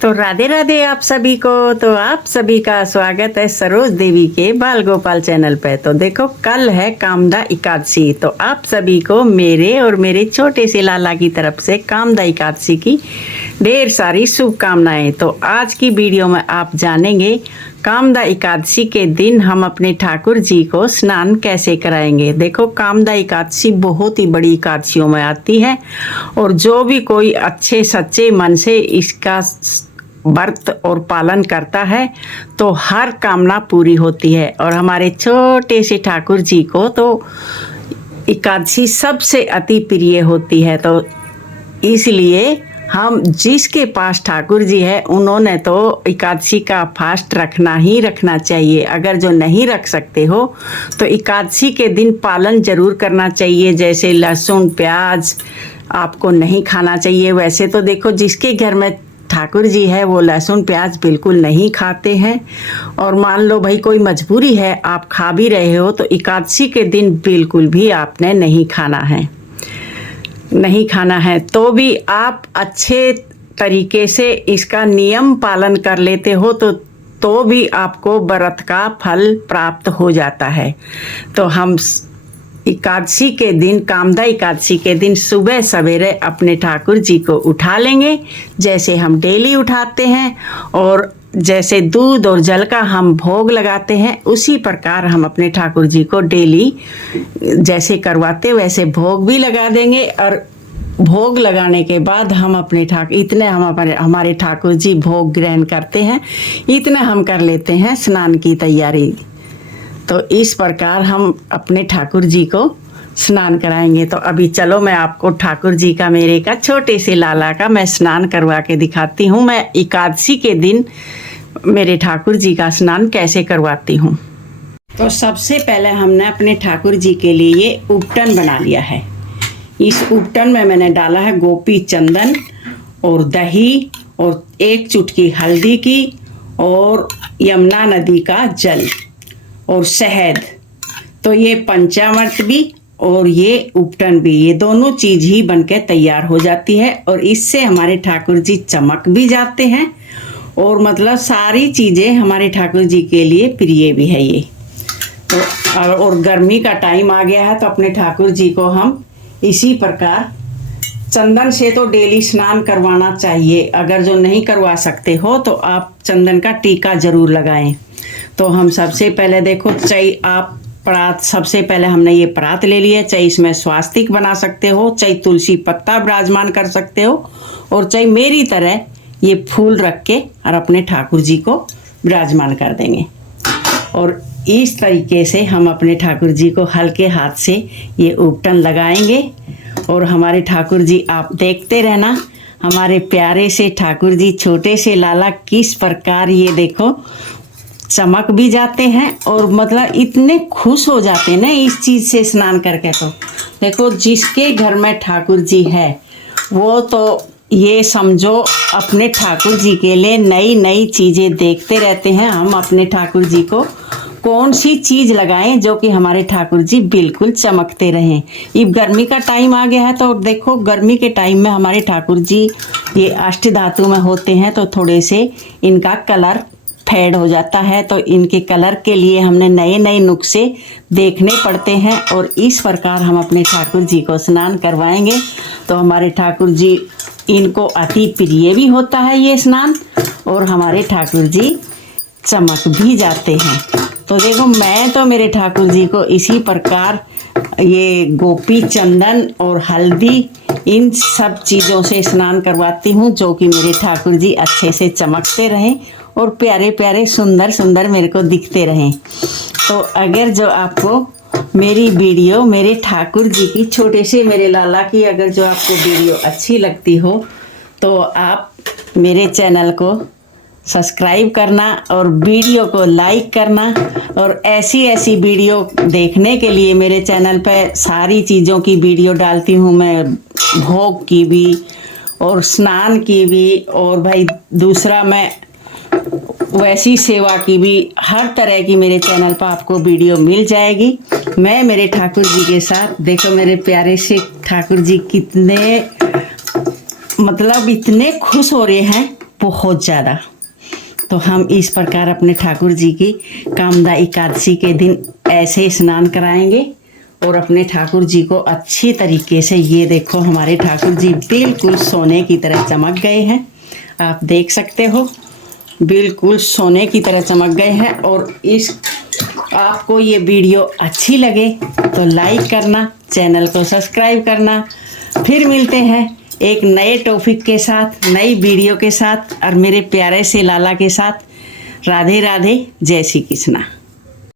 तो राधे राधे आप सभी को। तो आप सभी का स्वागत है सरोज देवी के बाल गोपाल चैनल पे। तो देखो कल है कामदा एकादशी, तो आप सभी को मेरे और मेरे छोटे से लाला की तरफ से कामदा एकादशी की ढेर सारी शुभकामनाएं। तो आज की वीडियो में आप जानेंगे कामदा एकादशी के दिन हम अपने ठाकुर जी को स्नान कैसे कराएंगे। देखो कामदा एकादशी बहुत ही बड़ी एकादशियों में आती है और जो भी कोई अच्छे सच्चे मन से इसका व्रत और पालन करता है तो हर कामना पूरी होती है। और हमारे छोटे से ठाकुर जी को तो एकादशी सबसे अति प्रिय होती है। तो इसलिए हम जिसके पास ठाकुर जी है उन्होंने तो एकादशी का फास्ट रखना ही रखना चाहिए। अगर जो नहीं रख सकते हो तो एकादशी के दिन पालन जरूर करना चाहिए। जैसे लहसुन प्याज आपको नहीं खाना चाहिए। वैसे तो देखो जिसके घर में ठाकुर जी है वो लहसुन प्याज बिल्कुल नहीं खाते हैं। और मान लो भाई कोई मजबूरी है आप खा भी रहे हो तो एकादशी के दिन बिल्कुल भी आपने नहीं खाना है। तो भी आप अच्छे तरीके से इसका नियम पालन कर लेते हो तो भी आपको व्रत का फल प्राप्त हो जाता है। तो हम एकादशी के दिन कामदा एकादशी के दिन सुबह सवेरे अपने ठाकुर जी को उठा लेंगे जैसे हम डेली उठाते हैं। और जैसे दूध और जल का हम भोग लगाते हैं उसी प्रकार हम अपने ठाकुर जी को डेली जैसे करवाते वैसे भोग भी लगा देंगे। और भोग लगाने के बाद हम अपने हमारे ठाकुर जी भोग ग्रहण करते हैं इतने हम कर लेते हैं स्नान की तैयारी। तो इस प्रकार हम अपने ठाकुर जी को स्नान कराएंगे। तो अभी चलो मैं आपको ठाकुर जी का मेरे का छोटे से लाला का मैं स्नान करवा के दिखाती हूँ। मैं एकादशी के दिन मेरे ठाकुर जी का स्नान कैसे करवाती हूँ। तो सबसे पहले हमने अपने ठाकुर जी के लिए ये उपटन बना लिया है। इस उपटन में मैंने डाला है गोपी चंदन और दही और 1 चुटकी हल्दी की और यमुना नदी का जल और शहद। तो ये पंचामृत भी और ये उपटन भी, ये दोनों चीज ही बनके तैयार हो जाती है। और इससे हमारे ठाकुर जी चमक भी जाते हैं और मतलब सारी चीजें हमारे ठाकुर जी के लिए प्रिय भी है ये। तो और गर्मी का टाइम आ गया है तो अपने ठाकुर जी को हम इसी प्रकार चंदन से तो डेली स्नान करवाना चाहिए। अगर जो नहीं करवा सकते हो तो आप चंदन का टीका जरूर लगाएं। तो हम सबसे पहले देखो आप परात, सबसे पहले हमने ये परात ले लिया। चाहे इसमें स्वास्तिक बना सकते हो, चाहे तुलसी पत्ता विराजमान कर सकते हो और चाहे मेरी तरह ये फूल रख के और अपने ठाकुर जी को विराजमान कर देंगे। और इस तरीके से हम अपने ठाकुर जी को हल्के हाथ से ये उपटन लगाएंगे। और हमारे ठाकुर जी आप देखते रहना, हमारे प्यारे से ठाकुर जी छोटे से लाला किस प्रकार ये देखो चमक भी जाते हैं और मतलब इतने खुश हो जाते हैं ना इस चीज़ से स्नान करके। तो देखो जिसके घर में ठाकुर जी है वो तो ये समझो अपने ठाकुर जी के लिए नई नई चीज़ें देखते रहते हैं। हम अपने ठाकुर जी को कौन सी चीज़ लगाएं जो कि हमारे ठाकुर जी बिल्कुल चमकते रहें। ये गर्मी का टाइम आ गया है तो देखो गर्मी के टाइम में हमारे ठाकुर जी ये अष्ट धातु में होते हैं तो थोड़े से इनका कलर फेड हो जाता है। तो इनके कलर के लिए हमने नए नए नुस्खे देखने पड़ते हैं और इस प्रकार हम अपने ठाकुर जी को स्नान करवाएंगे। तो हमारे ठाकुर जी इनको अति प्रिय भी होता है ये स्नान और हमारे ठाकुर जी चमक भी जाते हैं। तो देखो मैं तो मेरे ठाकुर जी को इसी प्रकार ये गोपी चंदन और हल्दी इन सब चीज़ों से स्नान करवाती हूँ जो कि मेरे ठाकुर जी अच्छे से चमकते रहें और प्यारे प्यारे सुंदर सुंदर मेरे को दिखते रहें। तो अगर जो आपको मेरी वीडियो मेरे ठाकुर जी की छोटे से मेरे लाला की अगर जो आपको वीडियो अच्छी लगती हो तो आप मेरे चैनल को सब्सक्राइब करना और वीडियो को लाइक करना। और ऐसी ऐसी वीडियो देखने के लिए मेरे चैनल पे सारी चीज़ों की वीडियो डालती हूँ मैं, भोग की भी और स्नान की भी और भाई दूसरा मैं वैसी सेवा की भी, हर तरह की मेरे चैनल पर आपको वीडियो मिल जाएगी। मैं मेरे ठाकुर जी के साथ देखो मेरे प्यारे से ठाकुर जी कितने मतलब इतने खुश हो रहे हैं बहुत ज़्यादा। तो हम इस प्रकार अपने ठाकुर जी की कामदा एकादशी के दिन ऐसे स्नान कराएंगे और अपने ठाकुर जी को अच्छी तरीके से, ये देखो हमारे ठाकुर जी बिल्कुल सोने की तरह चमक गए हैं। आप देख सकते हो बिल्कुल सोने की तरह चमक गए हैं। और इस आपको ये वीडियो अच्छी लगे तो लाइक करना, चैनल को सब्सक्राइब करना। फिर मिलते हैं एक नए टॉपिक के साथ, नई वीडियो के साथ और मेरे प्यारे से लाला के साथ। राधे राधे, जय श्री कृष्णा।